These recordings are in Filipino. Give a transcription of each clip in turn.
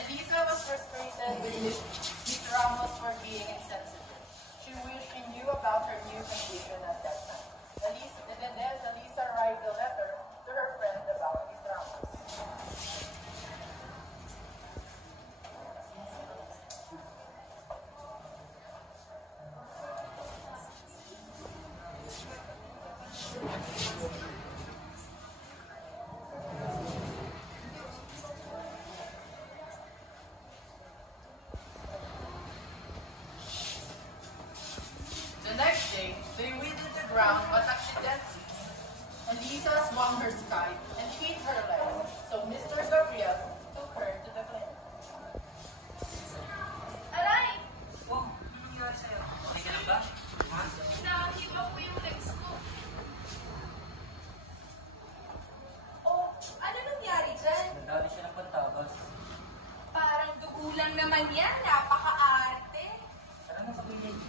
Elisa was frustrated with Ms. Ramos for being insensitive. She wished she knew about her new condition at that time. Elisa wrote a letter to her friend about Ms. Ramos. The next day, they weeded the ground, but accidentally, Elisa swung her sky and hit her legs, so Mr. Gabriel took her to the clinic. Aray! Wow, ano nangyari sa'yo? Okay ka lang ba? Ha? Nakakita po yung legs ko. Oh, ano nangyari dyan? Nadali siya ng pantabas. Parang dugo lang naman yan. Napaka-arte. Tara na sa piling.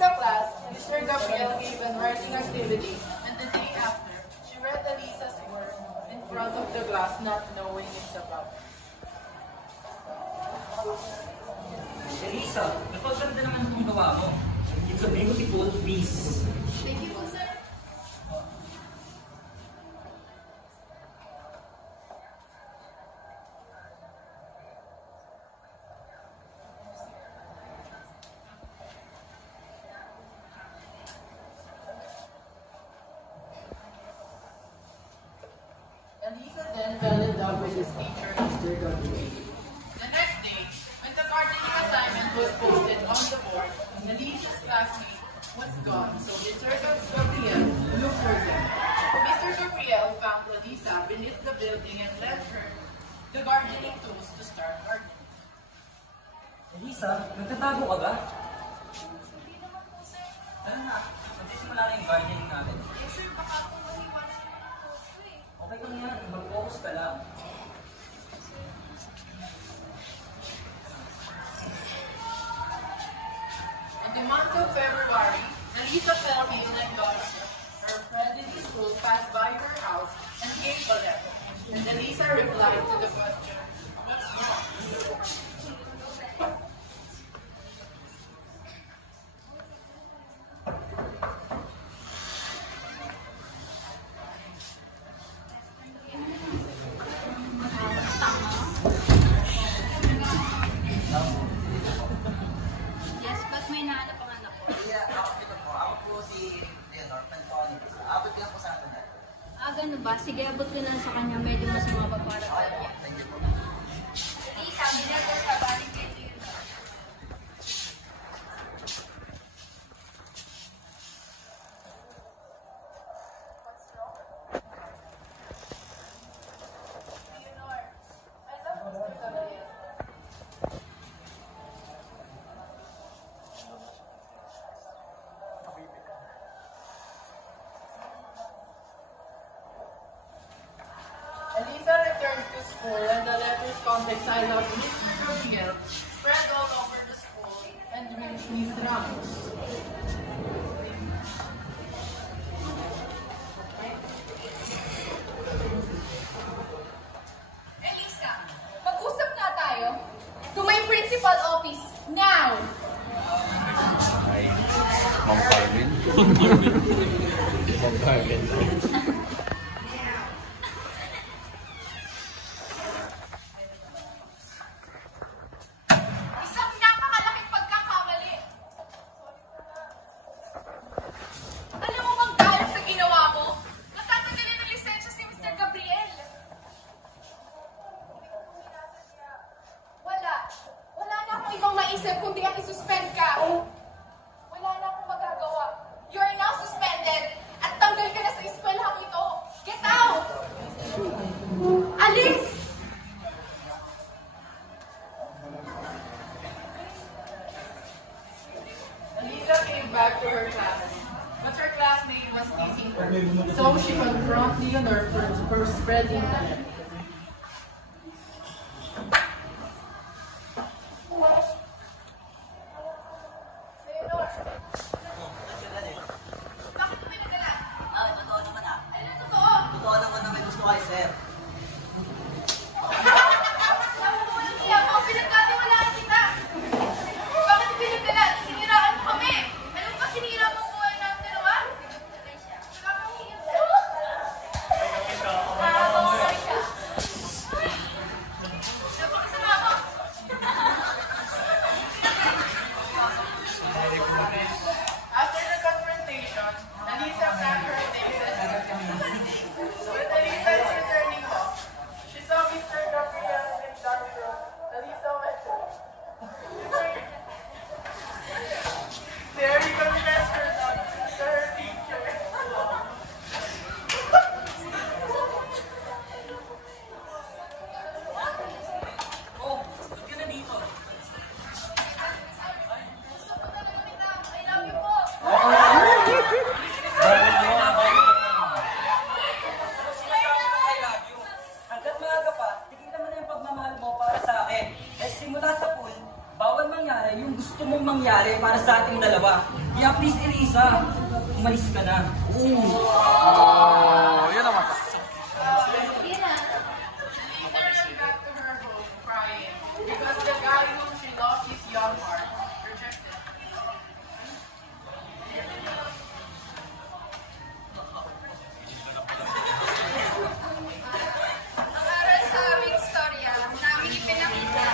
the class, Mr. Gabriel gave an writing activity, and the day after, she read Elisa's work in front of the class, not knowing it's about. Elisa, napaganda naman itong gawa mo. It's a beautiful piece. Thank you po, sir. Elisa then fell in love with his teacher, Mr. Gabriel. The next day, when the gardening assignment was posted on the board, Elisa's classmate was gone, so Mr. Gabriel looked for them. Mr. Gabriel found Elisa beneath the building and lent her the gardening tools to start gardening. Elisa, nagtatago ka ba? Hindi naman po, sir. Tara na, magsisimula na yung gardening natin. Eh, sir, baka po maiwanan naman ang coach ko eh. Okay lang yan, mag-focus ka lang. In the month of February, Elisa fell ill and gossip. Her friend in school passed by her house and gave a letter. And Elisa replied to the question, "What's wrong?" Yes, ba't may nahanap ang anak ko? Ako po si Leonor, Pantoni. Abot lang po sa akin na. Ganun ba? Sige, abot ko na sa kanya. Medyo masama pa para Okay tayo. po, thank you po. Hindi, sabi na ko sa balik kayo yun. Leonor, I love Mr. Gabriel. Elisa returned to school and the letters context "I love Mr. Gabriel" spread all over the school and reached Miss Ramos. Elisa, mag-usap na tayo. To my principal office, now! Ma'am Carmen. Ma'am Carmen. Isang napakalaking pagkakamali. Alam mo bang dahil sa ginawa mo, natatanggalin ng lisensya si Mr. Gabriel. Wala na akong ibang maisip kundi ang isuspend ka. Wala na akong magagawa. You are now suspended at tanggal ka na sa eskwelahang ito. Get out! Alis! Elisa came back to her class, but her classmate was teasing her, so she confronted Leonor for spreading the letter. Leonor, Bakit mo pinadala? Totoo naman ah. Ano na totoo? Totoo naman na may gusto kay sir. Walang siya mo, pinagkatiwalaan kita. Bakit pinagdala? Siniraan mo kami. Anong pa sinira mo ang buhay namin dalawa? Nakakahiyap. Sorry ka. mangyari yung gusto mong mangyari para sa ating dalawa. Kaya please, Elisa, umalis ka na. Yun ang masa. Sige na. Lisa ran back to her home crying because the guy whom she lost his young heart rejected her. Ang aral sa aming istorya na aming ipinakita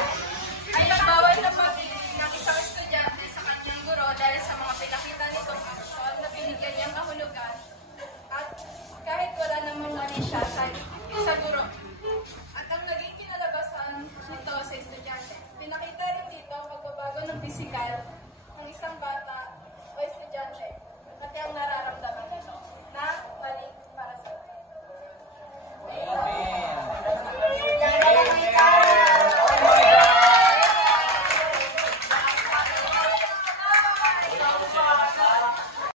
ay ang bawal na pag-ibig ng isang estudyante sa kanyang guro dahil sa mga pinakita nitong aksyon na binigyan niyang kahulugan at kahit wala namang mali siya sa guro